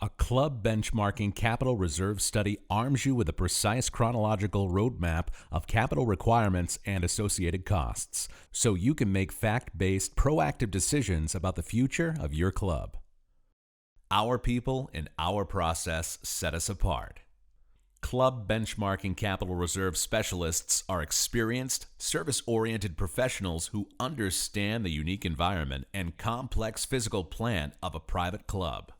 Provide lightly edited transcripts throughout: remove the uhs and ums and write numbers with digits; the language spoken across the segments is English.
A club benchmarking capital reserve study arms you with a precise chronological roadmap of capital requirements and associated costs, so you can make fact-based, proactive decisions about the future of your club. Our people and our process set us apart. Club benchmarking capital reserve specialists are experienced, service-oriented professionals who understand the unique environment and complex physical plan of a private club.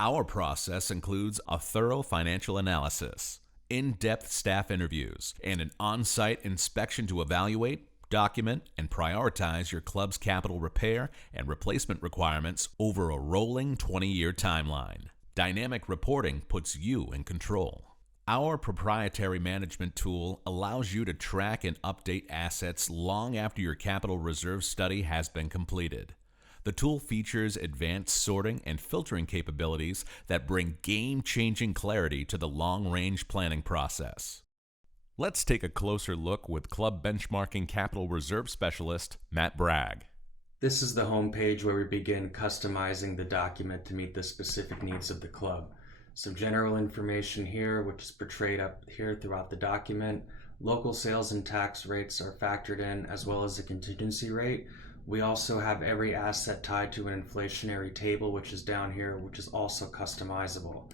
Our process includes a thorough financial analysis, in-depth staff interviews, and an on-site inspection to evaluate, document, and prioritize your club's capital repair and replacement requirements over a rolling 20-year timeline. Dynamic reporting puts you in control. Our proprietary management tool allows you to track and update assets long after your capital reserve study has been completed. The tool features advanced sorting and filtering capabilities that bring game-changing clarity to the long-range planning process. Let's take a closer look with Club Benchmarking Capital Reserve Specialist, Matt Bragg. This is the home page where we begin customizing the document to meet the specific needs of the club. Some general information here, which is portrayed up here throughout the document. Local sales and tax rates are factored in, as well as the contingency rate. We also have every asset tied to an inflationary table, which is down here, which is also customizable.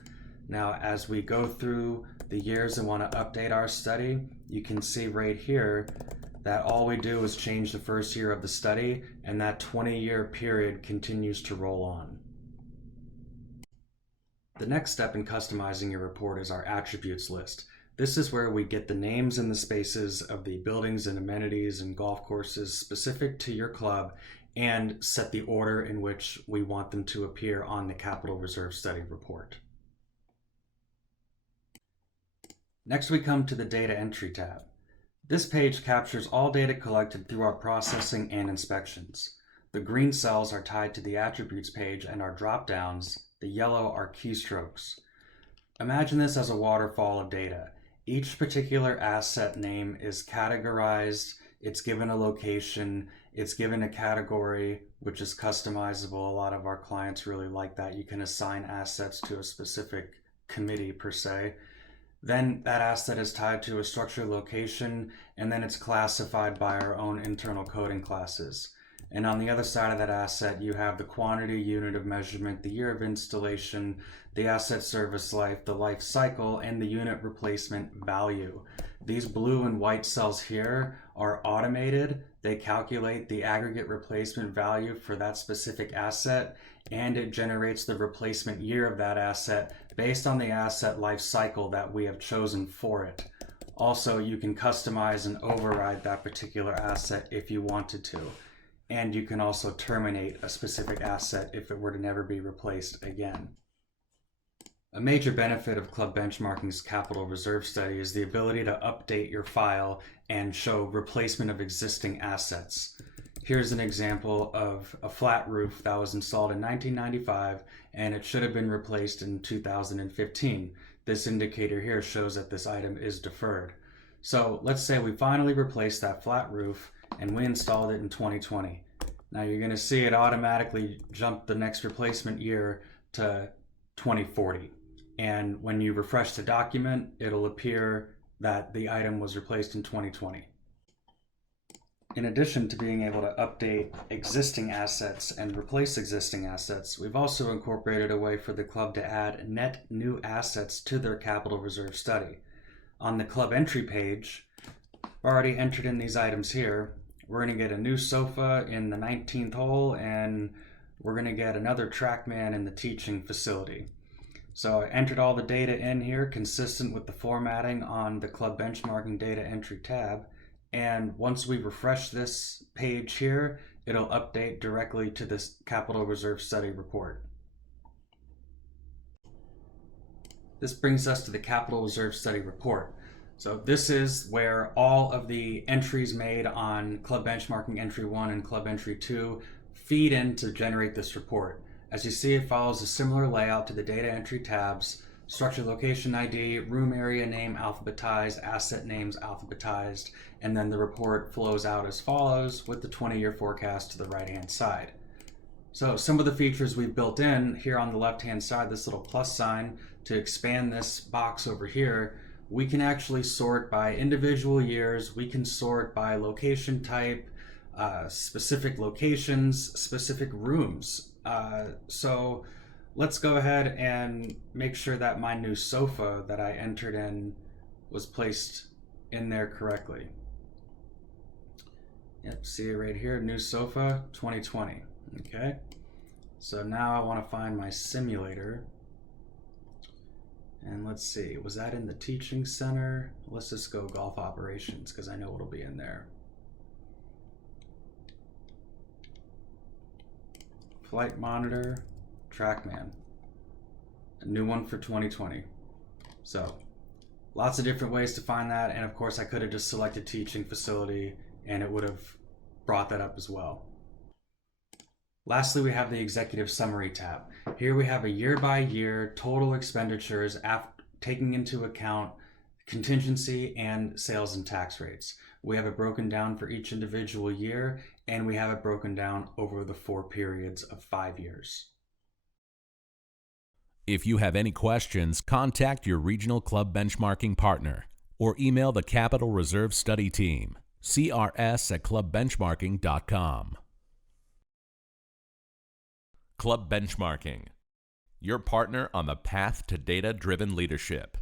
Now, as we go through the years and want to update our study, you can see right here that all we do is change the first year of the study, and that 20-year period continues to roll on. The next step in customizing your report is our attributes list. This is where we get the names and the spaces of the buildings and amenities and golf courses specific to your club and set the order in which we want them to appear on the Capital Reserve Study report. Next, we come to the Data Entry tab. This page captures all data collected through our processing and inspections. The green cells are tied to the Attributes page and our drop-downs. The yellow are keystrokes. Imagine this as a waterfall of data. Each particular asset name is categorized, it's given a location, it's given a category, which is customizable. A lot of our clients really like that. You can assign assets to a specific committee per se. Then that asset is tied to a structured location, and then it's classified by our own internal coding classes. And on the other side of that asset, you have the quantity, unit of measurement, the year of installation, the asset service life, the life cycle, and the unit replacement value. These blue and white cells here are automated. They calculate the aggregate replacement value for that specific asset, and it generates the replacement year of that asset based on the asset life cycle that we have chosen for it. Also, you can customize and override that particular asset if you wanted to. And you can also terminate a specific asset if it were to never be replaced again. A major benefit of Club Benchmarking's Capital Reserve Study is the ability to update your file and show replacement of existing assets. Here's an example of a flat roof that was installed in 1995 and it should have been replaced in 2015. This indicator here shows that this item is deferred. So let's say we finally replaced that flat roof and we installed it in 2020. Now you're going to see it automatically jump the next replacement year to 2040. And when you refresh the document, it'll appear that the item was replaced in 2020. In addition to being able to update existing assets and replace existing assets, we've also incorporated a way for the club to add net new assets to their capital reserve study. On the club entry page, I've already entered in these items here. We're going to get a new sofa in the 19th hole, and we're going to get another TrackMan in the teaching facility. So I entered all the data in here consistent with the formatting on the Club Benchmarking Data Entry tab. And once we refresh this page here, it'll update directly to this Capital Reserve Study report. This brings us to the Capital Reserve Study report. So this is where all of the entries made on Club Benchmarking Entry 1 and Club Entry 2 feed in to generate this report. As you see, it follows a similar layout to the data entry tabs: structure location ID, room area name alphabetized, asset names alphabetized, and then the report flows out as follows with the 20-year forecast to the right-hand side. So some of the features we've built in here on the left-hand side, this little plus sign, to expand this box over here, we can actually sort by individual years. We can sort by location type, specific locations, specific rooms. So let's go ahead and make sure that my new sofa that I entered in was placed in there correctly. Yep, see it right here, new sofa 2020. Okay, so now I want to find my simulator. And let's see, was that in the teaching center? Let's just go golf operations because I know it'll be in there. Flight monitor, TrackMan, a new one for 2020. So lots of different ways to find that. And of course I could have just selected teaching facility and it would have brought that up as well. Lastly, we have the executive summary tab. Here we have a year by year total expenditures taking into account contingency and sales and tax rates. We have it broken down for each individual year, and we have it broken down over the 4 periods of 5 years. If you have any questions, contact your regional club benchmarking partner or email the Capital Reserve Study Team, crs@clubbenchmarking.com. Club Benchmarking, your partner on the path to data-driven leadership.